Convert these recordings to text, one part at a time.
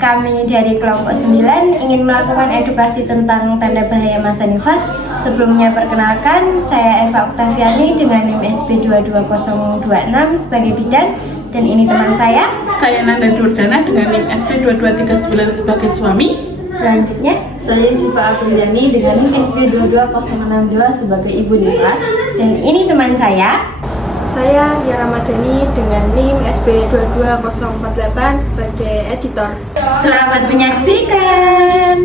Kami dari kelompok 9 ingin melakukan edukasi tentang tanda bahaya masa nifas. Sebelumnya perkenalkan, saya Eva Oktaviani dengan NIM SP 22026 sebagai bidan. Dan ini teman saya. Saya Nanda Durdana dengan NIM SP 2239 sebagai suami. Selanjutnya, saya Siva Apriliani dengan NIM SP 22062 sebagai ibu nifas. Dan ini teman saya. Saya Ria Ramadhani dengan NIM SP 22048 sebagai editor. Selamat menyaksikan.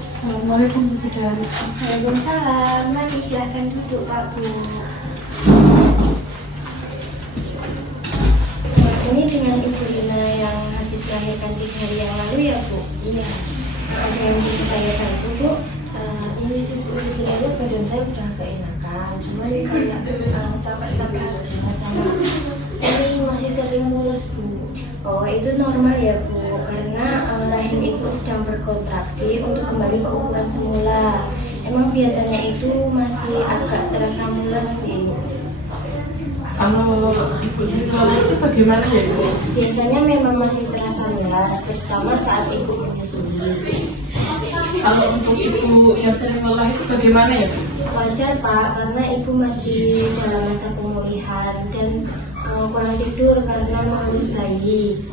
Assalamualaikum Bu Bidan. Waalaikumsalam. Mari silakan duduk Pak Bu. Ini dengan Ibu Lina yang habis melahirkan 3 hari yang lalu ya Bu? Iya. Ada yang bisa saya bantu Bu? Ini sih Bu, sebenarnya badan saya udah agak enakan, cuman kayak capek-capek aja sama ini masih sering mules Bu. Oh, itu normal ya Bu, karena rahim Ibu sedang berkontraksi untuk kembali ke ukuran semula. Emang biasanya itu masih agak terasa mules Bu. Kalau Ibu sekolah itu bagaimana ya Ibu? Biasanya memang masih terasa mules, terutama saat Ibu menyusui. Kalau untuk Ibu yang sering lelah itu bagaimana ya Bu? Wajar Pak, karena Ibu masih dalam masa pemulihan dan kurang tidur karena mengurus bayi.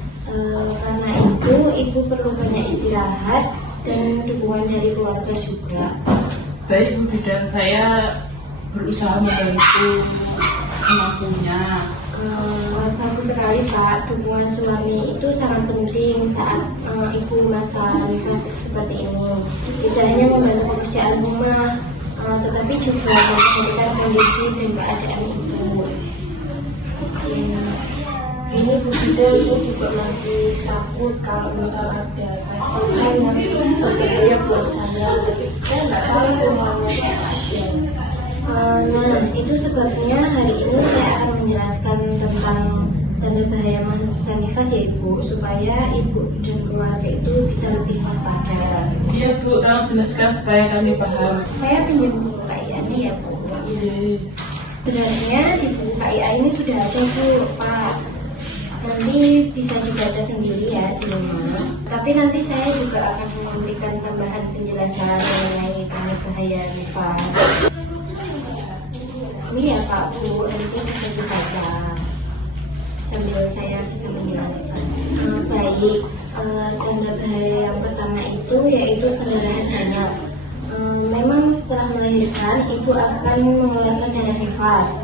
Karena itu Ibu perlu banyak istirahat dan dukungan dari keluarga juga. Baik Bu Bidan, saya berusaha membantu semampunya. Bagus sekali Pak, dukungan suami itu sangat penting saat Ibu masa nifas seperti ini. Tidak hanya membantu pekerjaan rumah, tetapi juga memperhatikan kondisi dan keadaan Ibu. Ini Bu Bidan, saya juga masih takut kalau misalnya ada hal yang berbahaya buat saya, tapi saya nggak tahu semuanya aja. Nah, itu sebabnya hari ini saya akan menjelaskan tentang tanda bahaya masa nifas ya Ibu, supaya Ibu dan keluarga itu bisa lebih waspada. Iya Bu, tolong jelaskan supaya kami paham. Saya pinjam buku KIA ini ya Bu. Sebenarnya di buku KIA ini sudah ada Bu, Pak. Nanti bisa dibaca sendiri ya di rumah. Tapi nanti saya juga akan memberikan tambahan penjelasan mengenai tanda bahaya nifas. Ini ya Pak Bu, nanti bisa dibaca sambil saya bisa menjelaskan. Baik, tanda bahaya yang pertama itu yaitu pendarahan banyak. Memang setelah melahirkan ibu akan mengeluarkan darah nifas.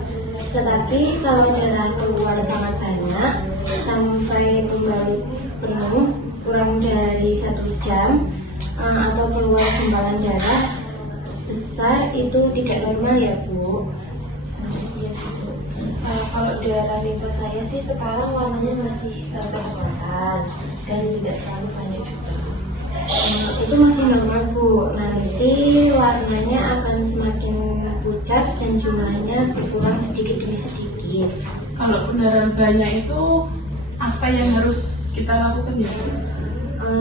Tetapi kalau darah keluar sangat banyak sampai pembalut penuh kurang dari 1 jam atau keluar sumbangan darah besar itu tidak normal ya Bu. Kalau darah nifas saya sih sekarang warnanya masih transparan dan tidak terlalu banyak juga. Itu masih normal Bu. Nanti warnanya akan semakin pucat dan jumlahnya berkurang sedikit demi sedikit. Kalau pendarahan banyak itu apa yang harus kita lakukan ya Bu?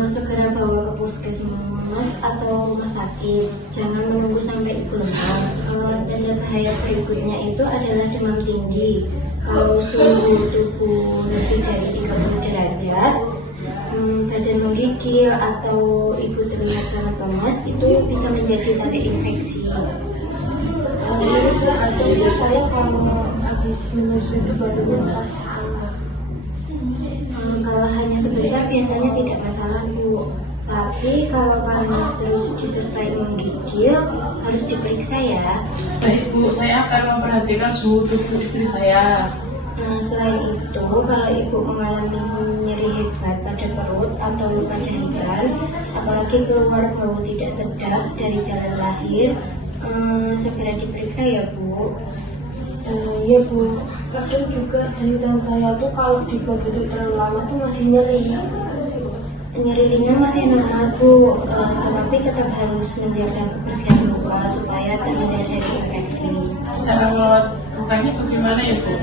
Segera bawa ke puskesmas atau rumah sakit. Jangan menunggu sampai Ibu lemas. Tanda bahaya berikutnya itu adalah demam tinggi. Kalau suhu tubuh lebih dari 30 derajat, badan menggigil atau Ibu terlihat sangat lemas, itu bisa menjadi tanda infeksi. Atau saya kalau habis menyusui itu badannya terasa hangat. Kalau hanya sebentar biasanya tidak masalah Bu. Tapi kalau panas terus disertai menggigil harus diperiksa ya. Baik Bu, saya akan memperhatikan suhu tubuh istri saya. Nah, selain itu, kalau Ibu mengalami nyeri hebat pada perut atau luka jahitan, apalagi keluar bau tidak sedap dari jalan lahir, segera diperiksa ya Bu. Iya Bu, kadang juga jahitan saya tuh kalau dibuat duduk terlalu lama tuh masih nyeri. Nyeri ringan masih normal Bu, tetapi tetap harus menjaga kebersihan luka supaya terhindar dari infeksi. Cara merawat lukanya bagaimana ya Bu?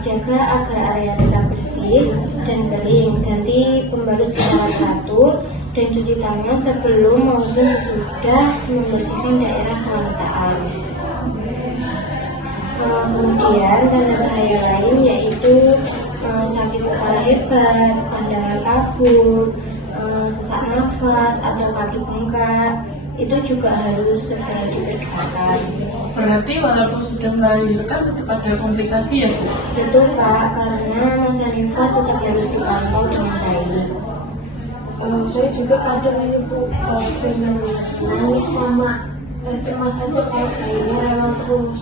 Jaga agar area tetap bersih dan kering. Ganti pembalut secara teratur dan cuci tangan sebelum maupun sesudah membersihkan daerah kewanitaan. Kemudian tanda bahaya lain yaitu hebat, pandangan kabur, sesak nafas atau kaki bengkak, itu juga harus segera diperiksakan. Berarti walaupun sudah melahirkan tetap ada komplikasi ya Bu? Betul Pak, karena masa nifas tetap harus dipantau dengan baik. Saya juga kadang ini Bu dengan nangis sama cemas saja kalau bayinya rewel terus.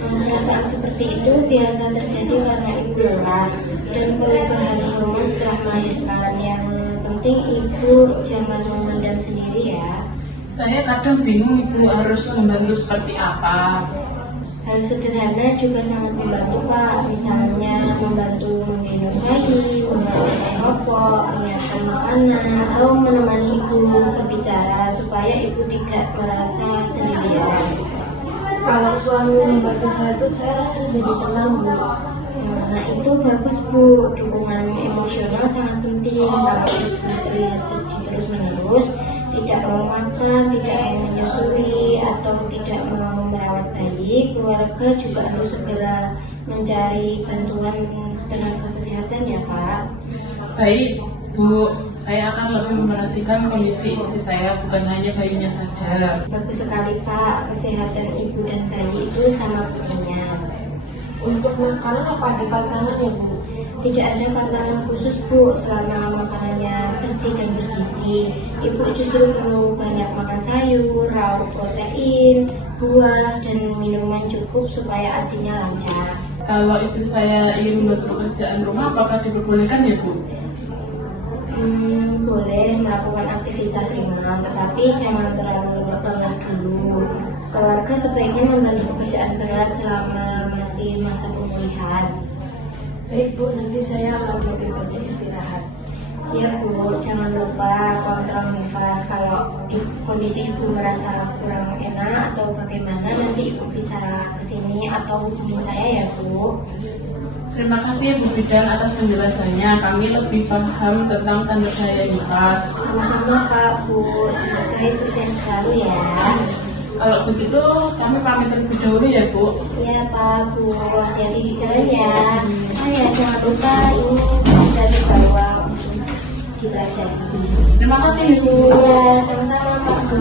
Perasaan seperti itu biasa terjadi karena ibu lelah dan perubahan hormon setelah melahirkan. Yang penting ibu jangan memendam sendiri ya. Saya kadang bingung Ibu harus membantu seperti apa. Hal sederhana juga sangat membantu Pak, misalnya membantu menggendong bayi, mengaturkan popok, menyiapkan makanan, atau menemani ibu berbicara supaya ibu tidak merasa sendirian. Kalau suami membantu saya itu saya rasa jadi tenang Bu. Nah itu bagus Bu, dukungan emosional sangat penting. Kalau ibu terlihat sedih terus menerus, tidak mau makan, tidak mau menyusui, atau tidak mau merawat bayi, keluarga juga harus segera mencari bantuan tenaga kesehatan ya Pak. Baik Bu, saya akan lebih memperhatikan kondisi istri saya, bukan hanya bayinya saja. Bagus sekali Pak, kesehatan ibu dan bayi itu sama pentingnya. Untuk makanan apa ada pantangan ya Bu? Tidak ada pantangan khusus Bu, selama makanannya bersih dan bergizi. Ibu justru perlu banyak makan sayur, lauk protein, buah, dan minuman cukup supaya ASI-nya lancar. Kalau istri saya ingin membantu pekerjaan rumah, apakah diperbolehkan ya Bu? Boleh melakukan aktivitas ringan, tetapi jangan terlalu lelah dulu. Keluarga sebaiknya membantu pekerjaan berat selama masih masa pemulihan. Baik Bu, nanti saya akan lebih banyak istirahat. Ya Bu, jangan lupa kontrol nifas. Kalau kondisi ibu merasa kurang enak atau bagaimana, nanti ibu bisa kesini atau hubungi saya ya Bu. Terima kasih Bu Bidan atas penjelasannya. Kami lebih paham tentang tanda bahaya nifas. Sama-sama Pak Bu, semoga ibu sehat selalu ya. Kalau begitu, kami pamit terlebih dahulu ya Bu. Iya Pak Bu, hati-hati di jalan ya. Oh ya, jangan lupa ini bisa dibawa untuk dipelajari. Terima kasih Bu. Iya, sama-sama Pak Bu.